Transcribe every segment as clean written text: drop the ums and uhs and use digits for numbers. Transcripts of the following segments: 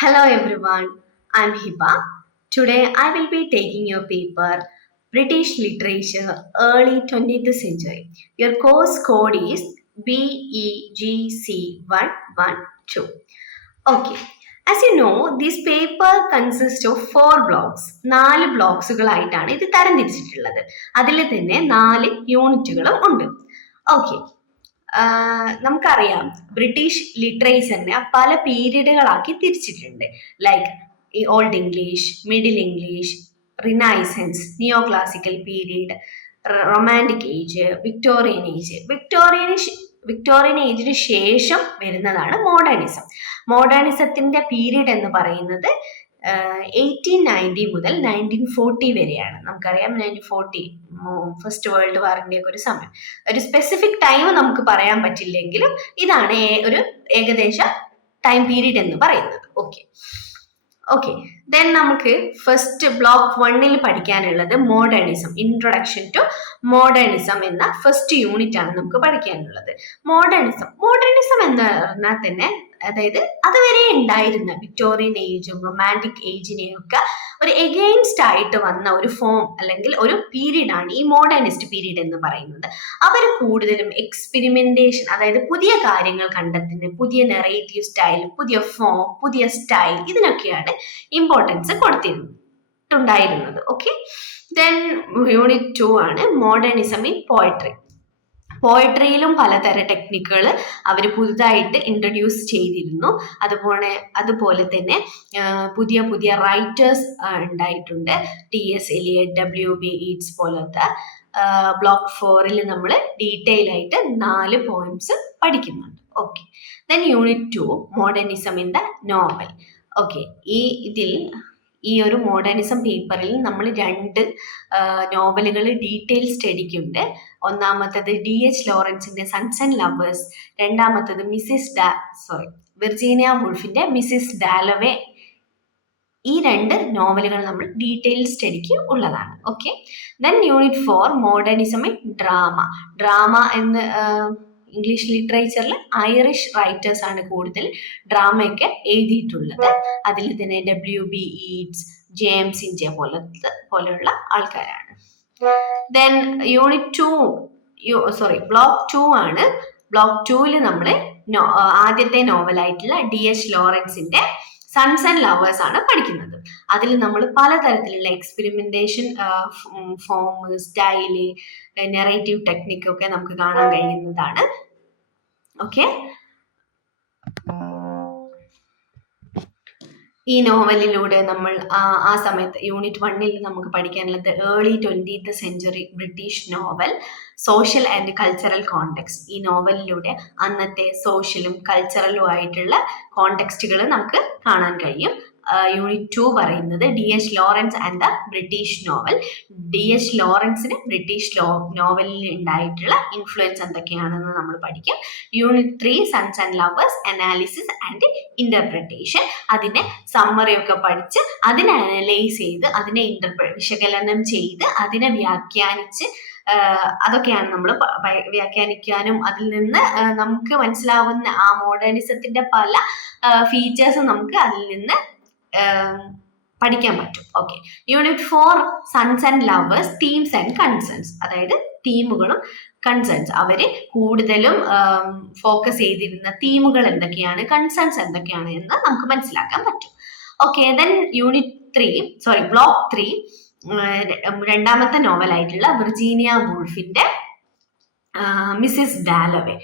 Hello everyone, I'm Hiba. Today I will be taking your paper British Literature Early 20th Century. Your course code is BEGC112. Okay, as you know, this paper consists of 4 blocks. 4 ബ്ലോക്സുകളായിട്ടാണ് ഇത് തരംതിരിച്ചിട്ടുള്ളത്. അതിൽ തന്നെ 4 യൂണിറ്റുകളും ഉണ്ട്. Okay, നമുക്കറിയാം British ലിറ്ററേച്ചറിനെ പല പീരീഡുകളാക്കി തിരിച്ചിട്ടുണ്ട്. Like ഈ old English, middle English, renaissance, neo classical period, romantic age, Victorian age. Victorian ഏജിന് ശേഷം വരുന്നതാണ് മോഡേണിസം. മോഡേണിസത്തിന്റെ പീരീഡ് എന്ന് പറയുന്നത് 1890 മുതൽ 1940 വരെയാണ്. നമുക്കറിയാം 1940 ഫസ്റ്റ് വേൾഡ് വാറിന്റെ ഒക്കെ ഒരു സമയം. ഒരു സ്പെസിഫിക് ടൈം നമുക്ക് പറയാൻ പറ്റില്ലെങ്കിലും ഇതാണ് ഒരു ഏകദേശ ടൈം പീരീഡ് എന്ന് പറയുന്നത്. ഓക്കെ ദെൻ നമുക്ക് ഫസ്റ്റ് ബ്ലോക്ക് 1 പഠിക്കാനുള്ളത് മോഡേണിസം, ഇൻട്രൊഡക്ഷൻ ടു മോഡേണിസം എന്ന ഫസ്റ്റ് യൂണിറ്റ് ആണ് നമുക്ക് പഠിക്കാനുള്ളത്. മോഡേണിസം എന്ന് പറഞ്ഞാൽ തന്നെ, അതായത് അതുവരെ ഉണ്ടായിരുന്ന വിക്ടോറിയൻ ഏജും റൊമാൻറ്റിക് ഏജിനെയും ഒക്കെ ഒരു എഗെയിൻസ്റ്റ് ആയിട്ട് വന്ന ഒരു ഫോം അല്ലെങ്കിൽ ഒരു പീരീഡ് ആണ് ഈ മോഡേണിസ്റ്റ് പീരീഡ് എന്ന് പറയുന്നത്. അവർ കൂടുതലും എക്സ്പെരിമെന്റേഷൻ, അതായത് പുതിയ കാര്യങ്ങൾ കണ്ടെത്തുന്നത്, പുതിയ നെറേറ്റീവ് സ്റ്റൈൽ, പുതിയ ഫോം, പുതിയ സ്റ്റൈൽ, ഇതിനൊക്കെയാണ് ഇമ്പോർട്ടൻസ് കൊടുത്തിട്ടുണ്ടായിരുന്നത്. ഓക്കെ, ദെൻ യൂണിറ്റ് 2 ആണ് മോഡേണിസം ഇൻ പോയട്രി. പോയട്രിയിലും പലതരം ടെക്നിക്കുകൾ അവർ പുതുതായിട്ട് ഇൻട്രൊഡ്യൂസ് ചെയ്തിരുന്നു. അതുപോലെ തന്നെ പുതിയ പുതിയ റൈറ്റേഴ്സ് ഉണ്ടായിട്ടുണ്ട്. TS എലിയട്ട്, WB ഈറ്റ്സ് പോലത്തെ. ബ്ലോക്ക് 4 നമ്മൾ ഡീറ്റെയിൽ ആയിട്ട് 4 പോയിന്റ്സ് പഠിക്കുന്നുണ്ട്. Okay, then unit 2 modernism in the novel. Okay, ഈ ഒരു മോഡേണിസം പേപ്പറിൽ നമ്മൾ 2 നോവലുകൾ ഡീറ്റെയിൽ സ്റ്റഡിക്കുണ്ട്. ഒന്നാമത്തത് DH ലോറൻസിന്റെ സൺസ് ആൻഡ് ലവേഴ്സ്, രണ്ടാമത്തത് വിർജീനിയ വുൾഫിന്റെ മിസ്സിസ് ഡാലവേ. ഈ 2 നോവലുകൾ നമ്മൾ ഡീറ്റെയിൽ സ്റ്റഡിക്ക് ഉള്ളതാണ്. Okay, then unit 4 modernism in drama എന്ന് ഇംഗ്ലീഷ് ലിറ്ററേച്ചറിൽ ഐറിഷ് റൈറ്റേഴ്സ് ആണ് കൂടുതൽ ഡ്രാമയൊക്കെ എഴുതിയിട്ടുള്ളത്. അതിൽ തന്നെ WB ഈറ്റ്സ്, ജെയിംസ് ഇഞ്ചെ പോലെയുള്ള ആൾക്കാരാണ്. ദെൻ ബ്ലോക്ക് 2 ആണ്. ബ്ലോക്ക് 2 നമ്മൾ ആദ്യത്തെ നോവലായിട്ടുള്ള DH ലോറൻസിന്റെ സൺസ് ആൻഡ് ലവേഴ്സ് ആണ് പഠിക്കുന്നത്. അതിൽ നമ്മൾ പലതരത്തിലുള്ള experimentation, form, style, narrative technique ഒക്കെ നമുക്ക് കാണാൻ കഴിയുന്നതാണ്. ഓക്കെ, ഈ നോവലിലൂടെ നമ്മൾ ആ സമയത്ത് യൂണിറ്റ് 1 നമുക്ക് പഠിക്കാനുള്ളത് early 20th century British novel, social and cultural context. ഈ നോവലിലൂടെ അന്നത്തെ സോഷ്യലും കൾച്ചറലും ആയിട്ടുള്ള കോണ്ടെക്സ്റ്റുകൾ നമുക്ക് കാണാൻ കഴിയും. യൂണിറ്റ് 2 പറയുന്നത് DH Lawrence and the British novel. DH ലോറൻസിന് ബ്രിട്ടീഷ് നോവലിൽ ഉണ്ടായിട്ടുള്ള ഇൻഫ്ലുവൻസ് എന്തൊക്കെയാണെന്ന് നമ്മൾ പഠിക്കും. Unit 3 sons and lovers, analysis and interpretation. അതിനെ സമ്മറി ഒക്കെ പഠിച്ച് അതിനെ അനലൈസ് ചെയ്ത് അതിനെ വിശകലനം ചെയ്ത് അതിനെ വ്യാഖ്യാനിച്ച്, അതൊക്കെയാണ് നമ്മൾ വ്യാഖ്യാനിക്കാനും അതിൽ നിന്ന് നമുക്ക് മനസ്സിലാവുന്ന ആ മോഡേണിസത്തിന്റെ പല ഫീച്ചേഴ്സും നമുക്ക് അതിൽ നിന്ന് പഠിക്കാൻ പറ്റും. Okay, unit 4 sons and lovers, themes and concerns. അതായത് തീമുകളും കൺസേൺസ്, അവര് കൂടുതലും ഫോക്കസ് ചെയ്തിരുന്ന തീമുകൾ എന്തൊക്കെയാണ്, കൺസേൺസ് എന്തൊക്കെയാണ് എന്ന് നമുക്ക് മനസ്സിലാക്കാൻ പറ്റും. ഓക്കെ, ദെൻ ബ്ലോക്ക് 3 രണ്ടാമത്തെ നോവലായിട്ടുള്ള വിർജീനിയ വുൾഫിന്റെ Mrs Dalloway.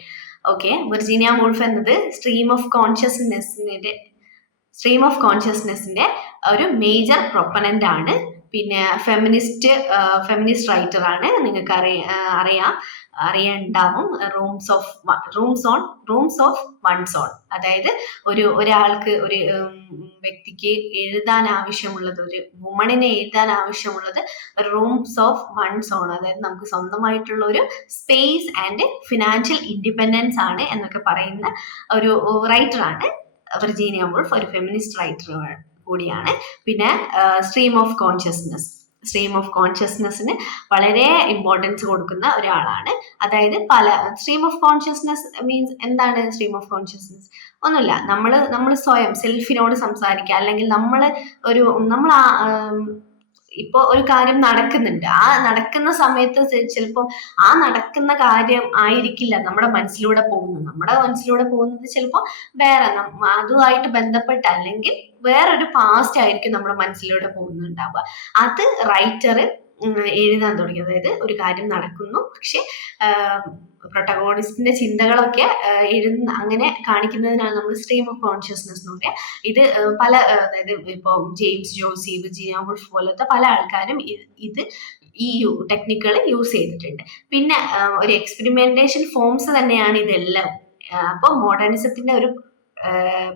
Okay, Virginia Woolf എന്നത് സ്ട്രീം ഓഫ് കോൺഷ്യസ്നെസ്സിന്റെ ഒരു മേജർ പ്രൊപ്പനന്റ് ആണ്. പിന്നെ ഫെമിനിസ്റ്റ് റൈറ്റർ ആണ്. നിങ്ങൾക്ക് അറിയാണ്ടാവും. റൂംസ് ഓഫ് വൺസ് ഓൺ, അതായത് ഒരാൾക്ക്, ഒരു വ്യക്തിക്ക് എഴുതാൻ ആവശ്യമുള്ളത്, ഒരു വുമണിനെ എഴുതാൻ ആവശ്യമുള്ളത് റൂംസ് ഓഫ് വൺസ് ഓൺ, അതായത് നമുക്ക് സ്വന്തമായിട്ടുള്ള ഒരു സ്പേസ് ആൻഡ് ഫിനാൻഷ്യൽ ഇൻഡിപെൻഡൻസ് ആണ് എന്നൊക്കെ പറയുന്ന ഒരു റൈറ്ററാണ് വിർജീനിയ വുൾഫ്. ഒരു ഫെമിനിസ്റ്റ് റൈറ്റർ കൂടിയാണ്. പിന്നെ stream of consciousness, stream of കോൺഷ്യസ്നെസ്സിന് വളരെ ഇമ്പോർട്ടൻസ് കൊടുക്കുന്ന ഒരാളാണ്. അതായത് സ്ട്രീം ഓഫ് കോൺഷ്യസ്നെസ് മീൻസ് എന്താണ് സ്ട്രീം ഓഫ് കോൺഷ്യസ്നെസ്? ഒന്നുമില്ല, നമ്മൾ സ്വയം സെൽഫിനോട് സംസാരിക്കുക, അല്ലെങ്കിൽ നമ്മൾ ഇപ്പൊ ഒരു കാര്യം നടക്കുന്നുണ്ട്, ആ നടക്കുന്ന സമയത്ത് ചിലപ്പോൾ ആ നടക്കുന്ന കാര്യം ആയിരിക്കില്ല നമ്മുടെ മനസ്സിലൂടെ പോകുന്നത് ചിലപ്പോൾ വേറെ അതുമായിട്ട് ബന്ധപ്പെട്ട അല്ലെങ്കിൽ വേറൊരു പാസ്റ്റ് ആയിരിക്കും നമ്മുടെ മനസ്സിലൂടെ പോകുന്നുണ്ടാവുക. അത് റൈറ്റർ എഴുതാൻ തുടങ്ങി. അതായത് ഒരു കാര്യം നടക്കുന്നു, പക്ഷെ പ്രൊട്ടഗോണിസ്റ്റിന്റെ ചിന്തകളൊക്കെ അങ്ങനെ കാണിക്കുന്നതിനാണ് നമ്മൾ സ്ട്രീം ഓഫ് കോൺഷ്യസ്നെസ് എന്ന് പറയുക. ഇത് അതായത് ഇപ്പോൾ ജെയിംസ് ജോസി, വിർജീനിയ വുൾഫ് പോലത്തെ പല ആൾക്കാരും ഈ ടെക്നിക്കുകൾ യൂസ് ചെയ്തിട്ടുണ്ട്. പിന്നെ ഒരു എക്സ്പെരിമെന്റേഷൻ ഫോംസ് തന്നെയാണ് ഇതെല്ലാം. അപ്പോൾ മോഡേണിസത്തിന്റെ ഒരു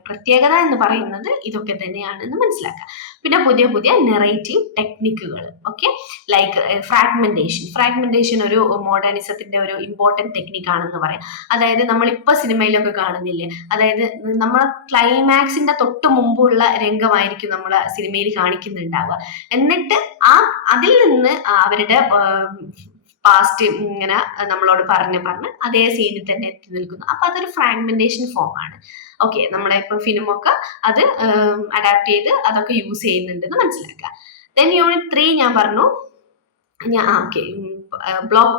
പ്രത്യേകത എന്ന് പറയുന്നത് ഇതൊക്കെ തന്നെയാണെന്ന് മനസ്സിലാക്കാം. പിന്നെ പുതിയ പുതിയ നെറേറ്റീവ് ടെക്നിക്കുകൾ, ഓക്കെ, ലൈക്ക് ഫ്രാഗ്മെന്റേഷൻ ഒരു മോഡേണിസത്തിന്റെ ഒരു ഇമ്പോർട്ടൻറ്റ് ടെക്നിക്കാണെന്ന് പറയാം. അതായത് നമ്മളിപ്പോ സിനിമയിലൊക്കെ കാണുന്നില്ലേ, അതായത് നമ്മളെ ക്ലൈമാക്സിന്റെ തൊട്ട് മുമ്പുള്ള രംഗമായിരിക്കും നമ്മളെ സിനിമയിൽ കാണിക്കുന്നുണ്ടാവുക. എന്നിട്ട് അതിൽ നിന്ന് അവരുടെ പാസ്റ്റ് ഇങ്ങനെ നമ്മളോട് പറഞ്ഞ് അതേ സീനിൽ തന്നെ എത്തി നിൽക്കുന്നു. അപ്പൊ അതൊരു ഫ്രാഗ്മെന്റേഷൻ ഫോം ആണ്. ഓക്കെ, നമ്മളെ ഇപ്പൊ ഫിലിമൊക്കെ അത് അഡാപ്റ്റ് ചെയ്ത് അതൊക്കെ യൂസ് ചെയ്യുന്നുണ്ടെന്ന് മനസ്സിലാക്കുക. ദെൻ യൂണിറ്റ് 3 ഞാൻ പറഞ്ഞു, ഓക്കെ, ബ്ലോക്ക്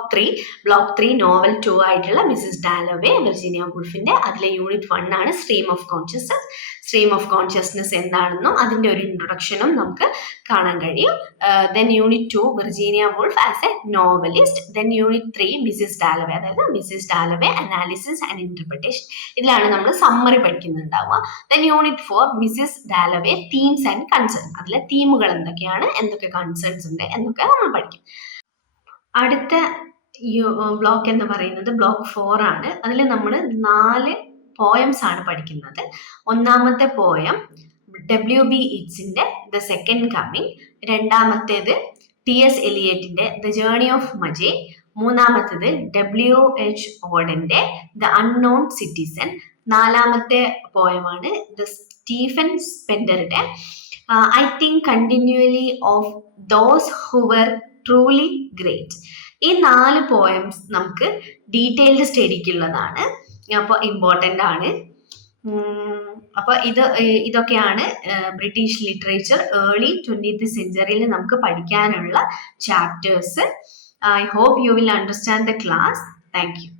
3 നോവൽ 2 ആയിട്ടുള്ള മിസ്സിസ് ഡാലവേ, വിർജീനിയ വുൾഫിന്റെ. അതിലെ യൂണിറ്റ് 1 ആണ് സ്ട്രീം ഓഫ് കോൺഷ്യസ്നെസ് എന്താണെന്നും അതിന്റെ ഒരു ഇൻട്രൊഡക്ഷനും നമുക്ക് കാണാൻ കഴിയും. Then unit 2 Virginia Woolf as a novelist. Then unit 3 Mrs Dalloway, അതായത് Mrs Dalloway analysis and interpretation. ഇതിലാണ് നമ്മൾ സമ്മറി പഠിക്കുന്നുണ്ടാവുക. Then unit 4 Mrs Dalloway themes and concern. അതിലെ തീമുകൾ എന്തൊക്കെയാണ്, എന്തൊക്കെ കൺസേൺസ് ഉണ്ട് എന്നൊക്കെ നമ്മൾ പഠിക്കും. അടുത്ത ബ്ലോക്ക് എന്ന് പറയുന്നത് ബ്ലോക്ക് 4 ആണ്. അതിൽ നമ്മൾ 4 പോയംസ് ആണ് പഠിക്കുന്നത്. ഒന്നാമത്തെ പോയം WB ഇറ്റ്സിന്റെ ദ സെക്കൻഡ് കമ്മിങ്, രണ്ടാമത്തേത് TS എലിയറ്റിന്റെ ദ ജേർണി ഓഫ് മജേ, മൂന്നാമത്തേത് WH ഓഡന്റെ ദ അൺനോൺ സിറ്റിസൺ, നാലാമത്തെ പോയമാണ് ദ സ്റ്റീഫൻ സ്പെൻഡറുടെ I think continually of those who were truly great. ഈ 4 പോയംസ് നമുക്ക് ഡീറ്റെയിൽഡ് സ്റ്റഡിക്കുള്ളതാണ്, അപ്പോൾ ഇമ്പോർട്ടൻ്റ് ആണ്. അപ്പോൾ ഇതൊക്കെയാണ് ബ്രിട്ടീഷ് ലിറ്ററേച്ചർ ഏർലി 20th സെഞ്ചുറിയിൽ നമുക്ക് പഠിക്കാനുള്ള chapters. I hope you will understand the class. Thank U.